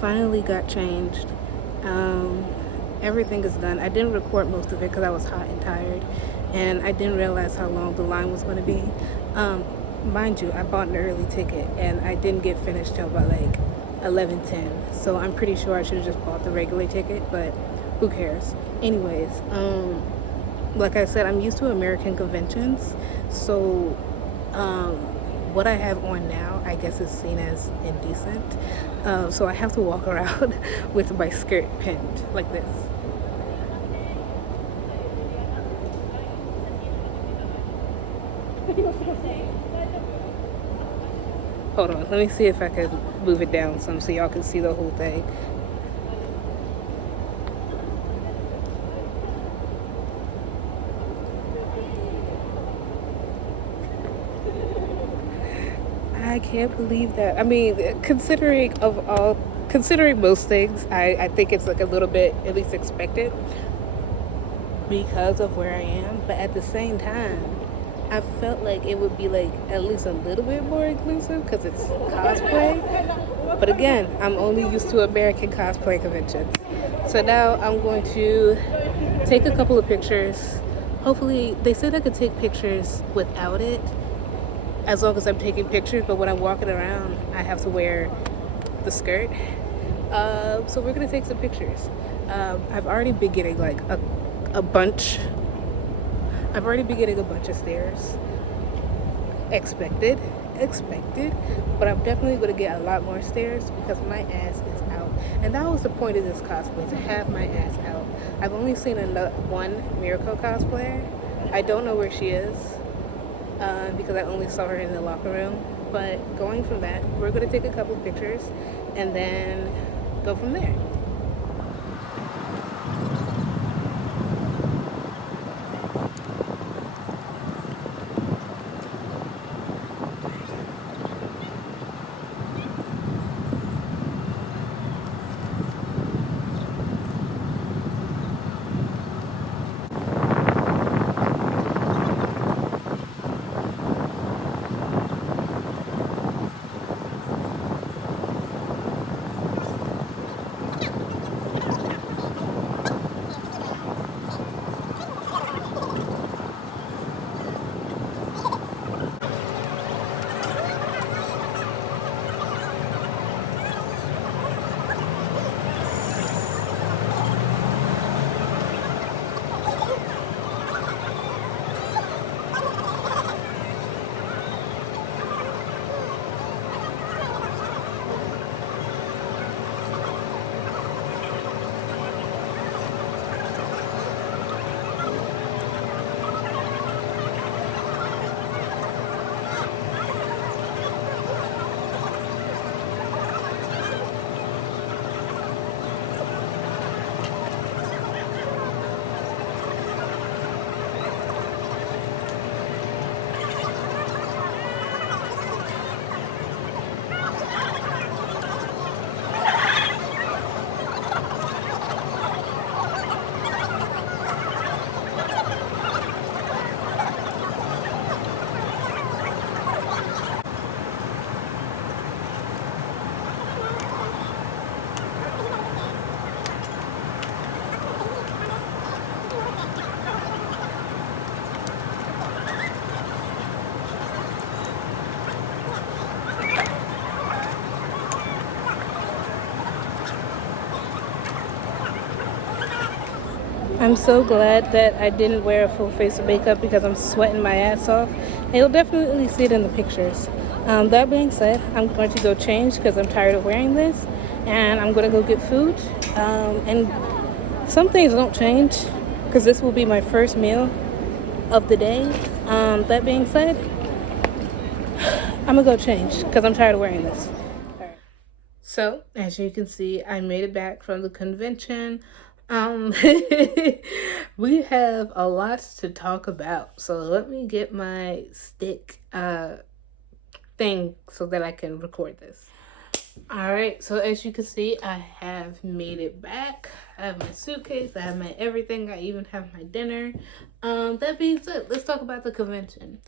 finally got changed. Um, Everything is done. I didn't record most of it because I was hot and tired, and I didn't realize how long the line was going to be. Um, Mind you, I bought an early ticket, and I didn't get finished till about like 11:10. So I'm pretty sure I should have just bought the regular ticket, but who cares? Anyways, like I said, I'm used to American conventions, so um, what I have on now, I guess, is seen as indecent. So I have to walk around with my skirt pinned like this. Hold on, let me see if I can move it down some so y'all can see the whole thing. I can't believe that. I mean, considering most things, I think it's like a little bit at least expected because of where I am. But at the same time, I felt like it would be like at least a little bit more inclusive because it's cosplay. But again, I'm only used to American cosplay conventions. So now I'm going to take a couple of pictures. Hopefully, they said I could take pictures without it as long as I'm taking pictures, but when I'm walking around, I have to wear the skirt. So we're gonna take some pictures. I've already been getting like a bunch. I've already been getting a bunch of stares. Expected, but I'm definitely gonna get a lot more stares because my ass is out. And that was the point of this cosplay, to have my ass out. I've only seen one Miracle cosplayer. I don't know where she is. Because I only saw her in the locker room. But going from that, we're going to take a couple of pictures and then go from there. I'm so glad that I didn't wear a full face of makeup because I'm sweating my ass off. And you'll definitely see it in the pictures. That being said, I'm going to go change because I'm tired of wearing this. And I'm going to go get food. And some things don't change because this will be my first meal of the day. That being said, I'm going to go change because I'm tired of wearing this. All right. So, as you can see, I made it back from the convention. Um, we have a lot to talk about. So let me get my stick thing so that I can record this. All right, so as you can see, I have made it back. I have my suitcase, I have my everything, I even have my dinner. That being said, let's talk about the convention.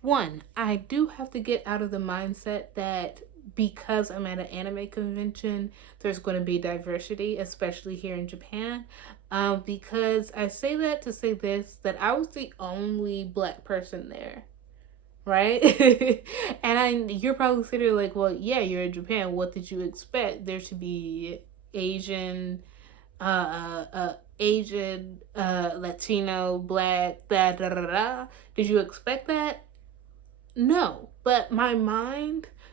One, I do have to get out of the mindset that because I'm at an anime convention, there's going to be diversity, especially here in Japan. Because I say that to say this, that I was the only black person there, right? You're probably sitting there like, well, yeah, you're in Japan. What did you expect? There to be Asian, Latino, black, da da da da. Did you expect that? No, but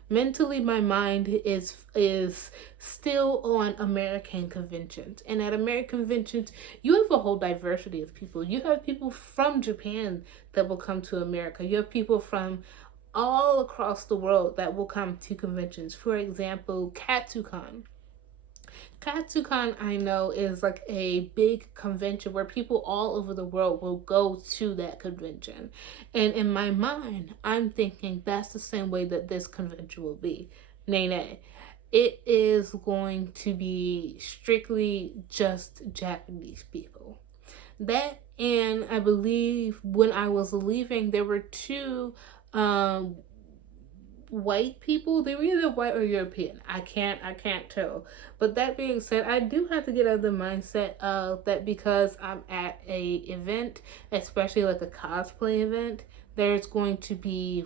mentally, my mind is still on American conventions, and at American conventions, you have a whole diversity of people. You have people from Japan that will come to America. You have people from all across the world that will come to conventions. For example, Katsucon. Katsucon, I know, is like a big convention where people all over the world will go to that convention. And in my mind, I'm thinking that's the same way that this convention will be. Nay, nay. It is going to be strictly just Japanese people. That, and I believe when I was leaving, there were two um, white people. They were either white or European. I can't tell. But that being said, I do have to get out of the mindset of that because I'm at a event, especially like a cosplay event, there's going to be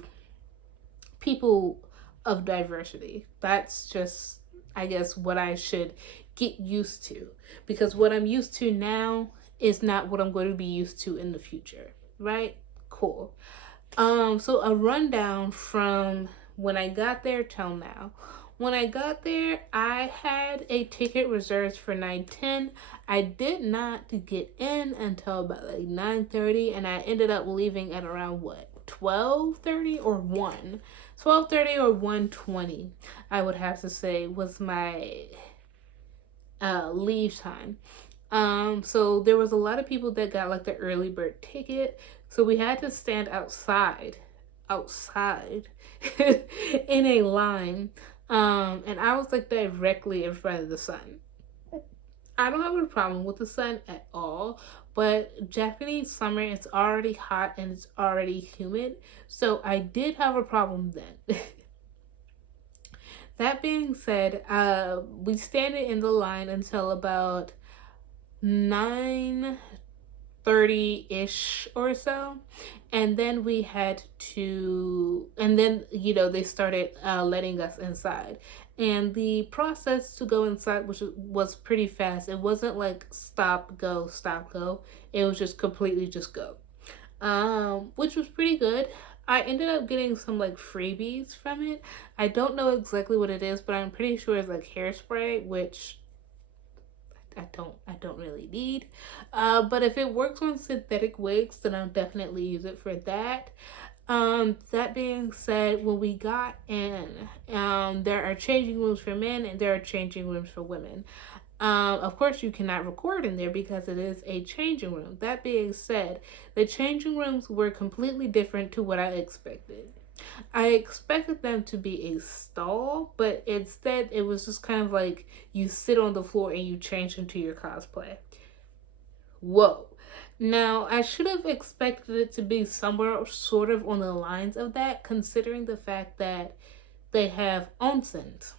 people of diversity. That's just, I guess, what I should get used to, because what I'm used to now is not what I'm going to be used to in the future, right? Cool. So a rundown from when I got there till now. When I got there, I had a ticket reserved for 9:10. I did not get in until about like 9:30, and I ended up leaving at around what, 12:30 or 1. 12:30 or 1:20, I would have to say, was my leave time. So there was a lot of people that got like the early bird ticket. So we had to stand outside in a line. And I was like directly in front of the sun. I don't have a problem with the sun at all, but Japanese summer, it's already hot and it's already humid. So I did have a problem then. That being said, we stand in the line until about 9:30 ish or so, and then we had to, and then they started letting us inside, and the process to go inside was pretty fast. It wasn't like stop go stop go. It was just completely just go, which was pretty good. I ended up getting some like freebies from it. I don't know exactly what it is, but I'm pretty sure it's like hairspray, which I don't really need. But if it works on synthetic wigs, then I'll definitely use it for that. That being said, when we got in, there are changing rooms for men and there are changing rooms for women. Of course, you cannot record in there because it is a changing room. That being said, the changing rooms were completely different to what I expected. I expected them to be a stall, but instead it was just kind of like you sit on the floor and you change into your cosplay. Whoa. Now, I should have expected it to be somewhere sort of on the lines of that, considering the fact that they have onsens.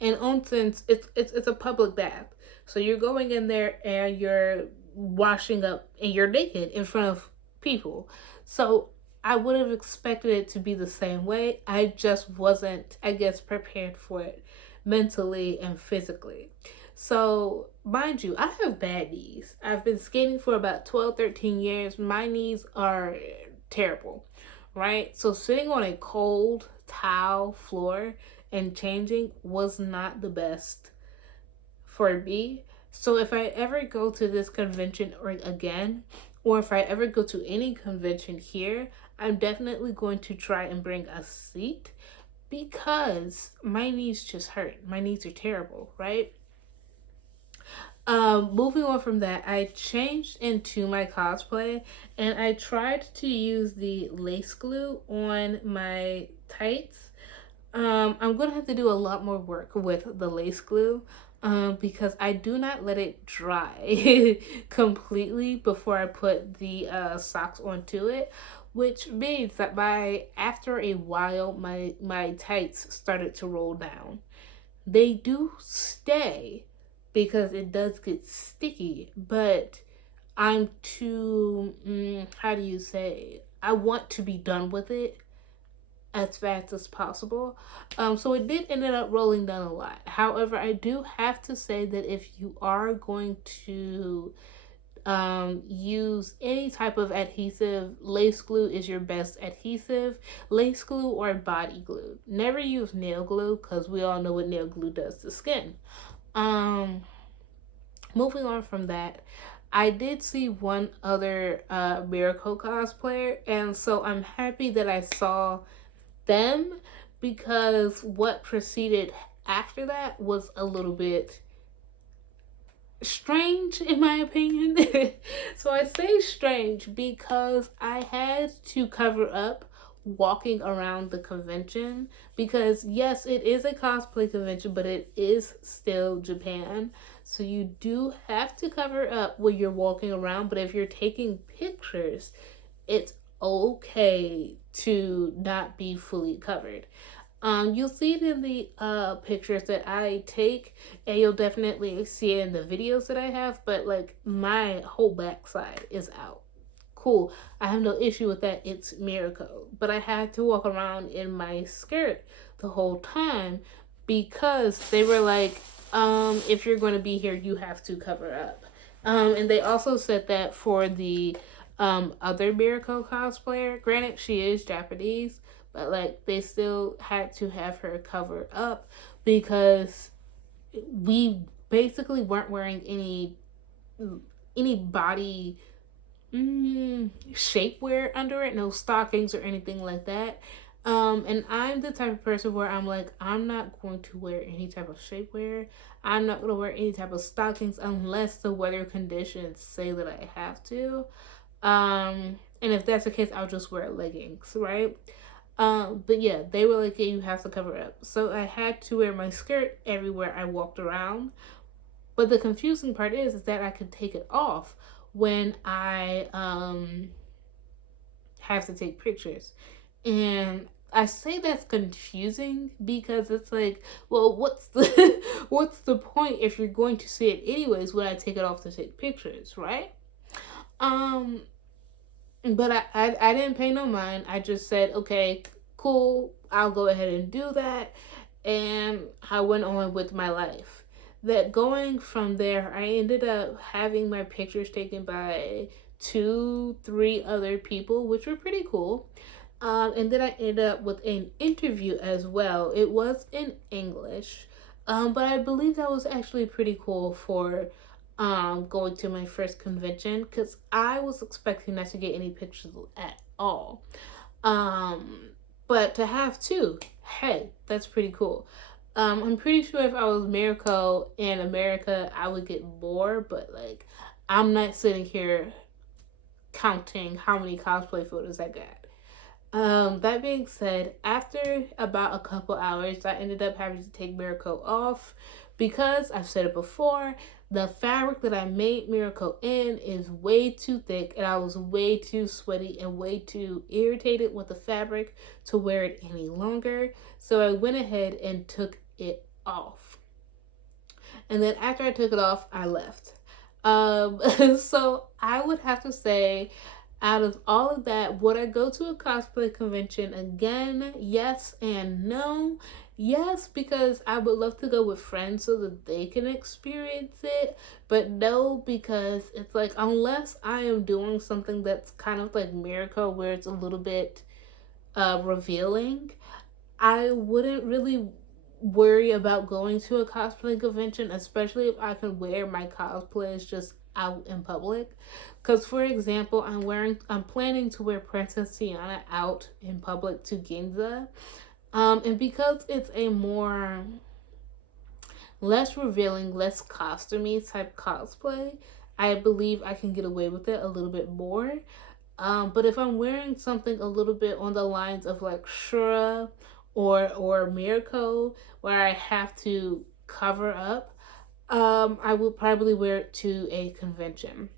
And onsens, it's a public bath. So you're going in there and you're washing up and you're naked in front of people. So I would have expected it to be the same way. I just wasn't, I guess, prepared for it mentally and physically. So, mind you, I have bad knees. I've been skating for about 12, 13 years. My knees are terrible, right? So, sitting on a cold tile floor and changing was not the best for me. So, if I ever go to this convention or again, or if I ever go to any convention here, I'm definitely going to try and bring a seat because my knees just hurt. My knees are terrible, right? Moving on from that, I changed into my cosplay and I tried to use the lace glue on my tights. I'm gonna have to do a lot more work with the lace glue. because I do not let it dry completely before I put the socks onto it, which means that by after a while, my tights started to roll down. They do stay because it does get sticky, but I'm too, how do you say, I want to be done with it as fast as possible. So it did ended up rolling down a lot. However, I do have to say that if you are going to use any type of adhesive, lace glue is your best adhesive. Lace glue or body glue. Never use nail glue because we all know what nail glue does to skin. Um, Moving on from that, I did see one other Miracle cosplayer, and so I'm happy that I saw them because what proceeded after that was a little bit strange in my opinion. So I say strange because I had to cover up walking around the convention because yes, it is a cosplay convention, but it is still Japan. So you do have to cover up when you're walking around, but if you're taking pictures, it's okay to not be fully covered. You'll see it in the pictures that I take, and you'll definitely see it in the videos that I have. But like my whole backside is out. Cool. I have no issue with that. It's Miracle, but I had to walk around in my skirt the whole time because they were like, if you're going to be here, you have to cover up. And they also said that for the other Miracle cosplayer. Granted, she is Japanese, but like they still had to have her cover up because we basically weren't wearing any body shapewear under it, no stockings or anything like that. And I'm the type of person where I'm like, I'm not going to wear any type of shapewear. I'm not going to wear any type of stockings unless the weather conditions say that I have to. And if that's the case, I'll just wear leggings, right? But yeah, they were like, yeah, you have to cover up. So I had to wear my skirt everywhere I walked around. But the confusing part is that I could take it off when I have to take pictures. And I say that's confusing because it's like, well, what's the what's the point if you're going to see it anyways when I take it off to take pictures, right? Um, but I didn't pay no mind. I just said, okay, cool, I'll go ahead and do that. And I went on with my life. That going from there, I ended up having my pictures taken by two, three other people, which were pretty cool. And then I ended up with an interview as well. It was in English, but I believe that was actually pretty cool for going to my first convention because I was expecting not to get any pictures at all. Um, but to have two, hey, that's pretty cool. I'm pretty sure if I was Miracle in America, I would get more, but like, I'm not sitting here counting how many cosplay photos I got. That being said, after about a couple hours, I ended up having to take Miracle off because I've said it before. The fabric that I made Miracle in is way too thick, and I was way too sweaty and way too irritated with the fabric to wear it any longer. So I went ahead and took it off. And then after I took it off, I left. So I would have to say, out of all of that, would I go to a cosplay convention again? Yes and no. Yes, because I would love to go with friends so that they can experience it. But no, because it's like, unless I am doing something that's kind of like Miracle, where it's a little bit revealing, I wouldn't really worry about going to a cosplay convention, especially if I can wear my cosplays just out in public. Because, for example, I'm planning to wear Princess Tiana out in public to Ginza. And because it's a more less revealing, less costumey type cosplay, I believe I can get away with it a little bit more. But if I'm wearing something a little bit on the lines of like Shura or Mirko, where I have to cover up, I would probably wear it to a convention.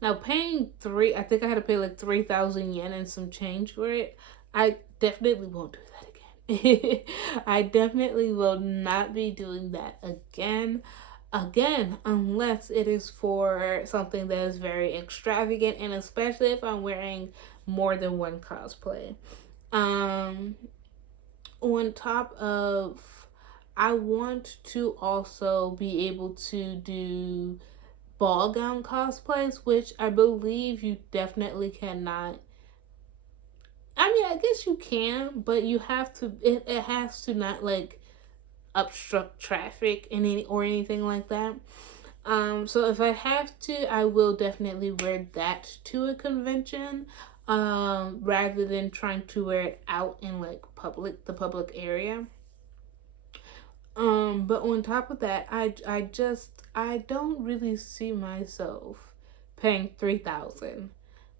Now, paying I think I had to pay like 3,000 yen and some change for it. I definitely won't do that again. I definitely will not be doing that again, unless it is for something that is very extravagant, and especially if I'm wearing more than one cosplay. Um, on top of, I want to also be able to do ball gown cosplays, which I believe you definitely cannot. I mean, I guess you can, but you have to. It has to not like obstruct traffic and anything like that. So if I have to, I will definitely wear that to a convention, rather than trying to wear it out in like the public area. But on top of that, I don't really see myself paying 3,000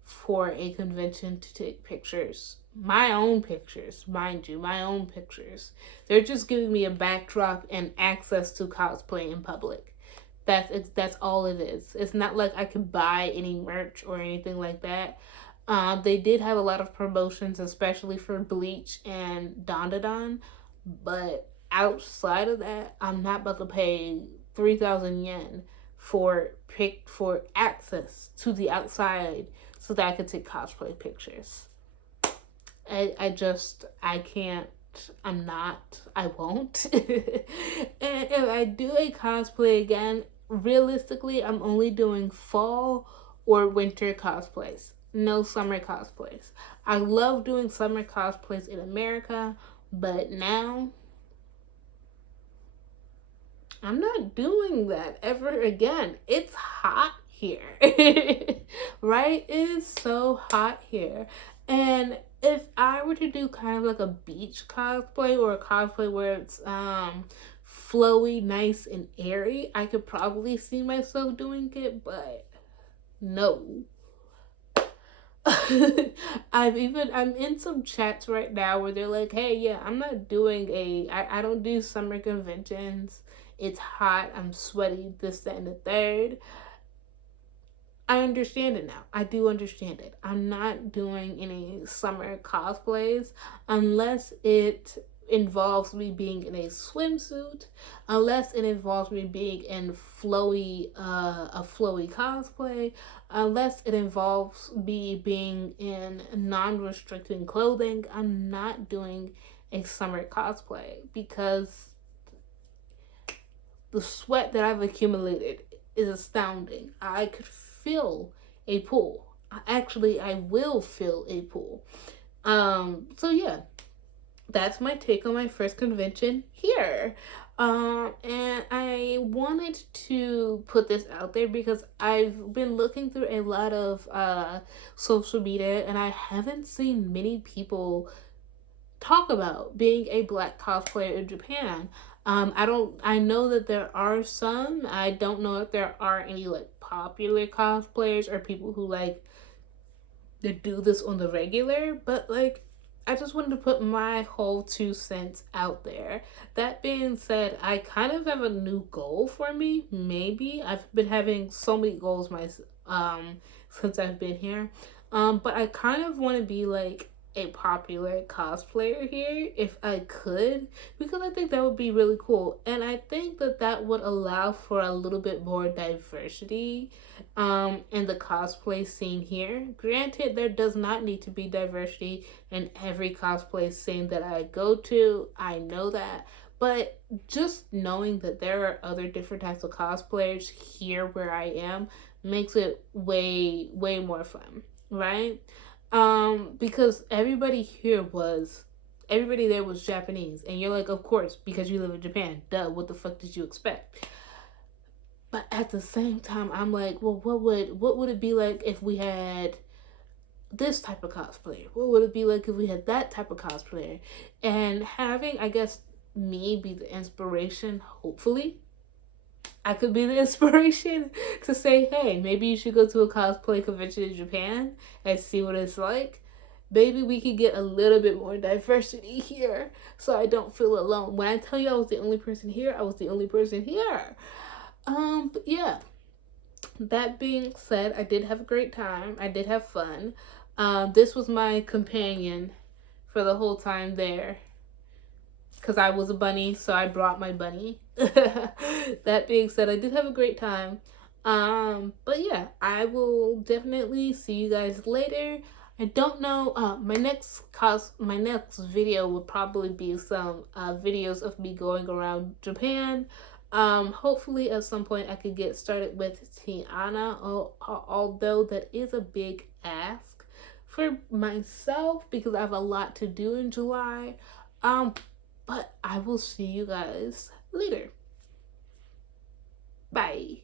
for a convention to take pictures. My own pictures, mind you, my own pictures. They're just giving me a backdrop and access to cosplay in public. That's all it is. It's not like I could buy any merch or anything like that. They did have a lot of promotions, especially for Bleach and Dandadan, but outside of that, I'm not about to pay 3,000 yen for access to the outside so that I could take cosplay pictures. I can't. I'm not. I won't. And if I do a cosplay again, realistically, I'm only doing fall or winter cosplays. No summer cosplays. I love doing summer cosplays in America, but now I'm not doing that ever again. It's hot here. Right? It is so hot here. And if I were to do kind of like a beach cosplay or a cosplay where it's flowy, nice and airy, I could probably see myself doing it, but no. I'm in some chats right now where they're like, hey, yeah, I'm not doing I don't do summer conventions. It's hot, I'm sweaty, this, that, and the third. I understand it now. I do understand it. I'm not doing any summer cosplays unless it involves me being in a swimsuit, unless it involves me being in a flowy cosplay, unless it involves me being in non-restricting clothing. I'm not doing a summer cosplay because the sweat that I've accumulated is astounding. I could fill a pool. Actually, I will fill a pool. So yeah, that's my take on my first convention here. And I wanted to put this out there because I've been looking through a lot of social media and I haven't seen many people talk about being a black cosplayer in Japan. I know that there are some. I don't know if there are any like popular cosplayers or people who like to do this on the regular, but like I just wanted to put my whole 2 cents out there. That being said, I kind of have a new goal for me. Maybe I've been having so many goals since I've been here. But I kind of want to be like a popular cosplayer here if I could, because I think that would be really cool, and I think that that would allow for a little bit more diversity in the cosplay scene here. Granted, there does not need to be diversity in every cosplay scene that I go to. I know that. But just knowing that there are other different types of cosplayers here where I am makes it way, way more fun, right? Because everybody there was Japanese, and you're like, of course, because you live in Japan. Duh, what the fuck did you expect? But at the same time, I'm like, well, what would it be like if we had this type of cosplayer? What would it be like if we had that type of cosplayer? And having, I guess, me be the inspiration, hopefully, I could be the inspiration to say, hey, maybe you should go to a cosplay convention in Japan and see what it's like. maybe we could get a little bit more diversity here so I don't feel alone. When I tell you I was the only person here, I was the only person here. But yeah, that being said, I did have a great time. I did have fun. This was my companion for the whole time there because I was a bunny, so I brought my bunny. That being said, I did have a great time. But yeah, I will definitely see you guys later. I don't know. My next video will probably be some videos of me going around Japan. Hopefully at some point I could get started with Tiana. Although that is a big ask for myself because I have a lot to do in July. But I will see you guys later. Bye.